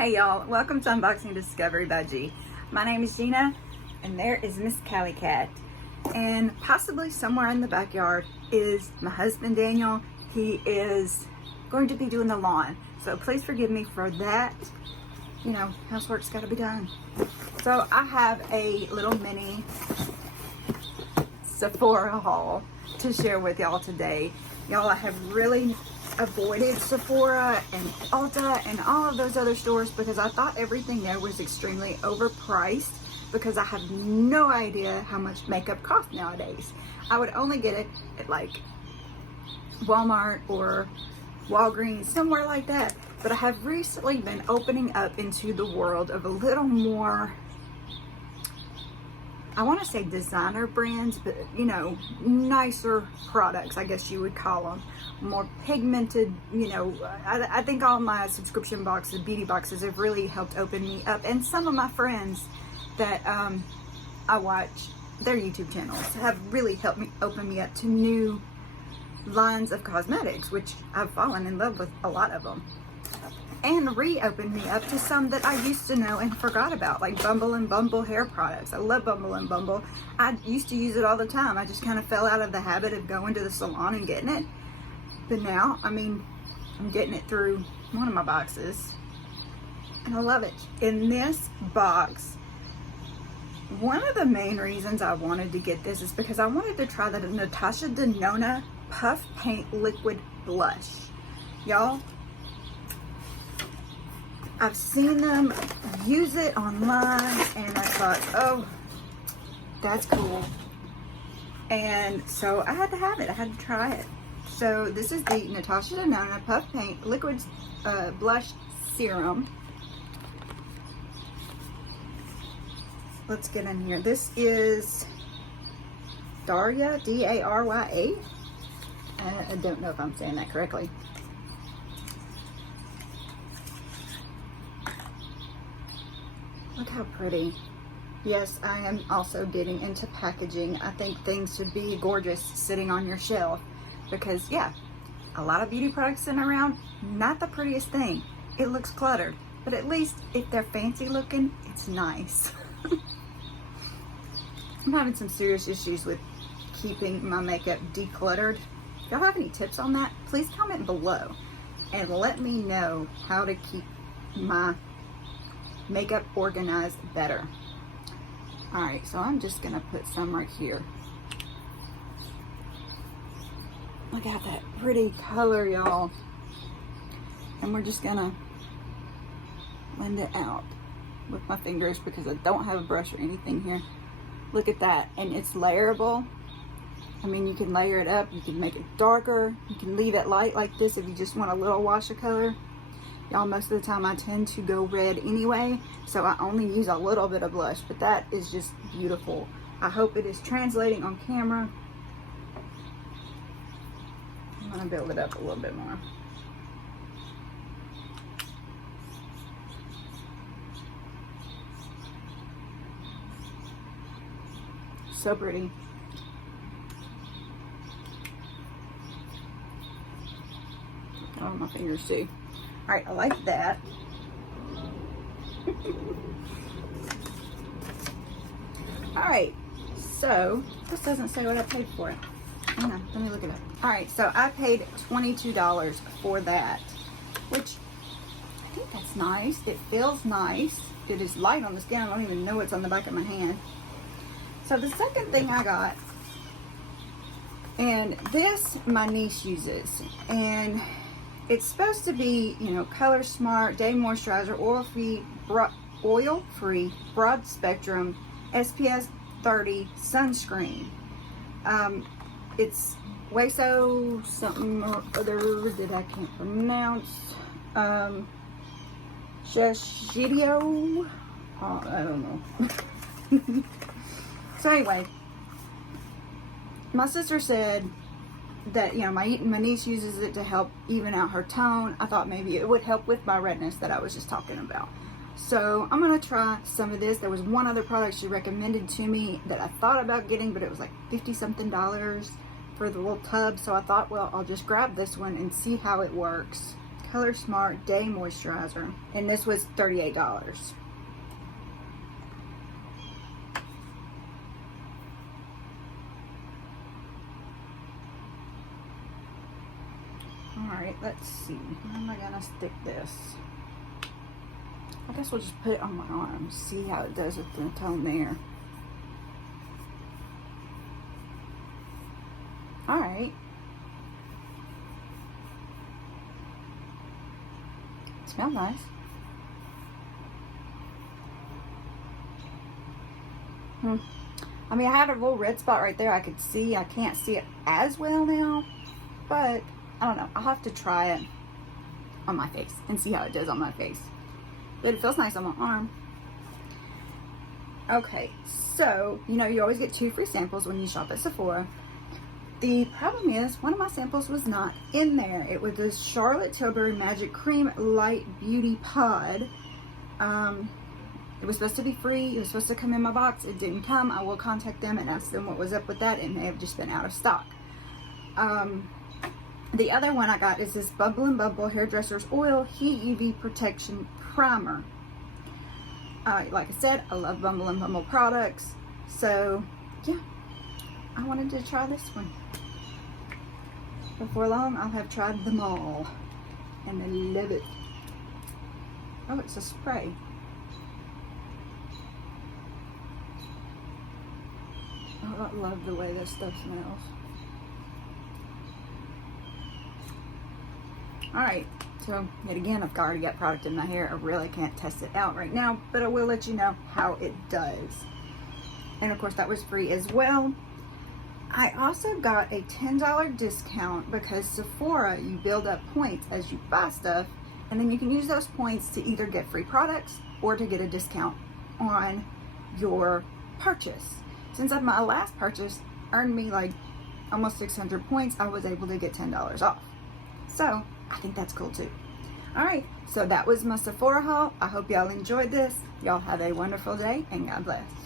Hey y'all, welcome to Unboxing Discovery by G. My name is Gina, and there is Miss Callie Cat. And possibly somewhere in the backyard is my husband Daniel. He is going to be doing the lawn, so please forgive me for that. You know, housework's got to be done. So I have a little mini Sephora haul to share with y'all today. Y'all, I have really avoided Sephora and Ulta and all of those other stores because I thought everything there was extremely overpriced because I have no idea how much makeup costs nowadays. I would only get it at like Walmart or Walgreens, somewhere like that. But I have recently been opening up into the world of a little more, I want to say designer brands, but you know, nicer products, I guess you would call them. More pigmented, you know, I think all my subscription boxes, beauty boxes, have really helped open me up. And some of my friends that I watch their YouTube channels have really helped me open me up to new lines of cosmetics, which I've fallen in love with a lot of them. And reopened me up to some that I used to know and forgot about, like Bumble&Bumble hair products. I love Bumble&Bumble. I used to use it all the time. I just kind of fell out of the habit of going to the salon and getting it. But now, I mean, I'm getting it through one of my boxes, and I love it. In this box, one of the main reasons I wanted to get this is because I wanted to try the Natasha Denona Puff Paint Liquid Blush. Y'all, I've seen them use it online, and I thought, oh, that's cool. And so I had to have it. I had to try it. So this is the Natasha Denona Puff Paint Liquid Blush Serum. Let's get in here. This is Darya, D-A-R-Y-A. I don't know if I'm saying that correctly. Look how pretty. Yes, I am also getting into packaging. I think things should be gorgeous sitting on your shelf because, yeah, a lot of beauty products sitting around, not the prettiest thing. It looks cluttered, but at least if they're fancy looking, it's nice. I'm having some serious issues with keeping my makeup decluttered. If y'all have any tips on that, please comment below and let me know how to keep my makeup organized better. All right, so I'm just gonna put some right here. Look at that pretty color, y'all. And we're just gonna blend it out with my fingers because I don't have a brush or anything here. Look at that, and it's layerable. I mean, you can layer it up, you can make it darker, you can leave it light like this if you just want a little wash of color. Y'all, most of the time I tend to go red anyway, so I only use a little bit of blush, but that is just beautiful. I hope it is translating on camera. I'm gonna build it up a little bit more. So pretty. Oh, my fingers too. All right, I like that. All right, so this doesn't say what I paid for it. Hang on, let me look it up. All right, so I paid $22 for that, which I think that's nice. It feels nice. It is light on the skin. I don't even know what's on the back of my hand. So the second thing I got, and this my niece uses, and it's supposed to be, you know, Color Smart Day Moisturizer, oil-free, broad spectrum, SPF 30 sunscreen. It's WASO something or other that I can't pronounce. Shiseido. I don't know. So anyway, my sister said that, you know, my niece uses it to help even out her tone. I thought maybe it would help with my redness that I was just talking about. So I'm gonna try some of this. There was one other product she recommended to me that I thought about getting, but it was like $50-something for the little tub. So I thought, well, I'll just grab this one and see how it works. Color Smart Day Moisturizer. And this was $38. Alright, let's see. Where am I gonna stick this? I guess we'll just put it on my arm. See how it does with the tone there. Alright. Smells nice. I mean, I had a little red spot right there I could see. I can't see it as well now, but I don't know. I'll have to try it on my face and see how it does on my face. But it feels nice on my arm. Okay, so, you know, you always get 2 free samples when you shop at Sephora. The problem is, one of my samples was not in there. It was this Charlotte Tilbury Magic Cream Light Beautipod. It was supposed to be free. It was supposed to come in my box. It didn't come. I will contact them and ask them what was up with that. It may have just been out of stock. The other one I got is this Bumble&Bumble Hairdressers Oil Heat UV Protection Primer. Like I said, I love Bumble&Bumble products. So, yeah. I wanted to try this one. Before long, I'll have tried them all. And I love it. Oh, it's a spray. Oh, I love the way this stuff smells. Alright, so yet again, I've already got product in my hair. I really can't test it out right now, but I will let you know how it does. And of course, that was free as well. I also got a $10 discount because Sephora, you build up points as you buy stuff, and then you can use those points to either get free products or to get a discount on your purchase. Since my last purchase earned me like almost 600 points, I was able to get $10 off. So, I think that's cool too. Alright, so that was my Sephora haul. I hope y'all enjoyed this. Y'all have a wonderful day, and God bless.